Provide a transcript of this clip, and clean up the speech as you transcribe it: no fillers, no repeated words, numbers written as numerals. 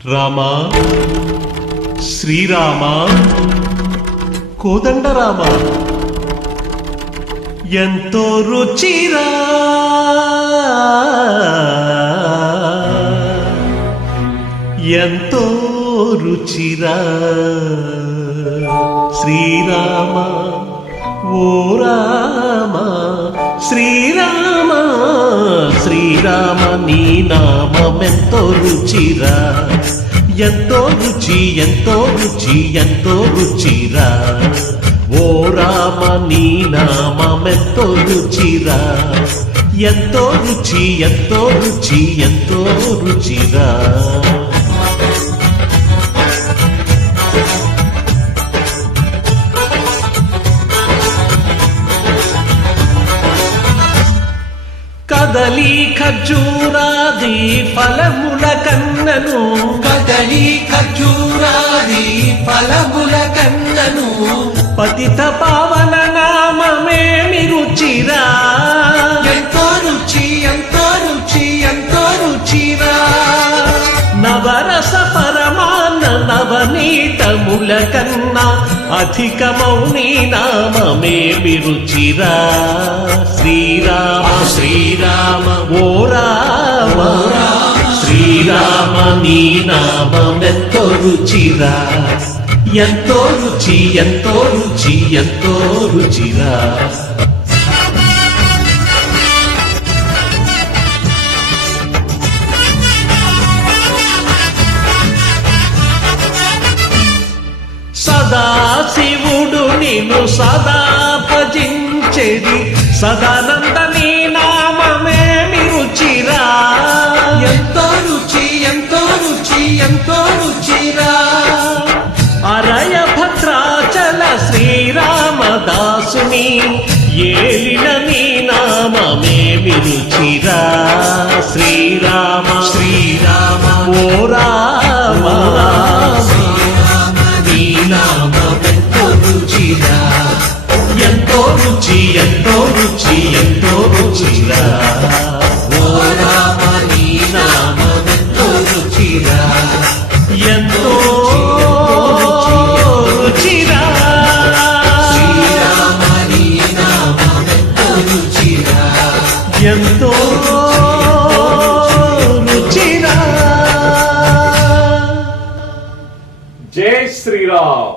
రామా శ్రీరామ కోదండ రామ ఎంతో రుచిరా ఎంతో రుచిరా శ్రీరామ ఓ రామ శ్రీరామ శ్రీరామ నీ నామమెంతో రుచిరా ఎంతో రుచి ఎంతో రుచి ఎంతో రుచిరా ఓ రామ నీ నామమెంతో రుచిరా ఎంతో రుచి ఎంతో రుచి ఎంతో రుచిరా కదలి ఖర్జూరాది ఫలముల కన్నను కదలి ఖర్జూరాది ఫలముల కన్నను పతిత పావన నామమేమి రుచిరా ఎంతో రుచి ఎంతో రుచి ఎంతో రుచిరా నవరస పరమాన్న నవనీతముల కన్నా అధికమౌని నామమేమి రుచిరా శ్రీరామ శ్రీరామ ఓ రామ శ్రీరామ నీ నామమెంతో రుచిరా ఎంతో రుచి ఎంతో రుచి ఎంతో రుచిరా సదా శివుడు నిన్ను సదా భజించెడి సదానంద నీ నామమేమి రుచిరా ఎంతో రుచి ఎంతో రుచి ఎంతో రుచిరా అరయ భద్రాచల శ్రీరామదాసుని ఏలిన నీ నామమేమి రుచిరా శ్రీరామ శ్రీరామ ఓ రామ నీ నామమెంతో రుచిరా ఎంతో రుచి ఎంతో రుచి ఎంతో రుచిరా ఓ రామ నీ నామమెంతో రుచిరా ఎంతో రుచిరా శ్రీరామ నీ నామమెంతో రుచిరా ఎంతో రుచిరా జై శ్రీరామ్.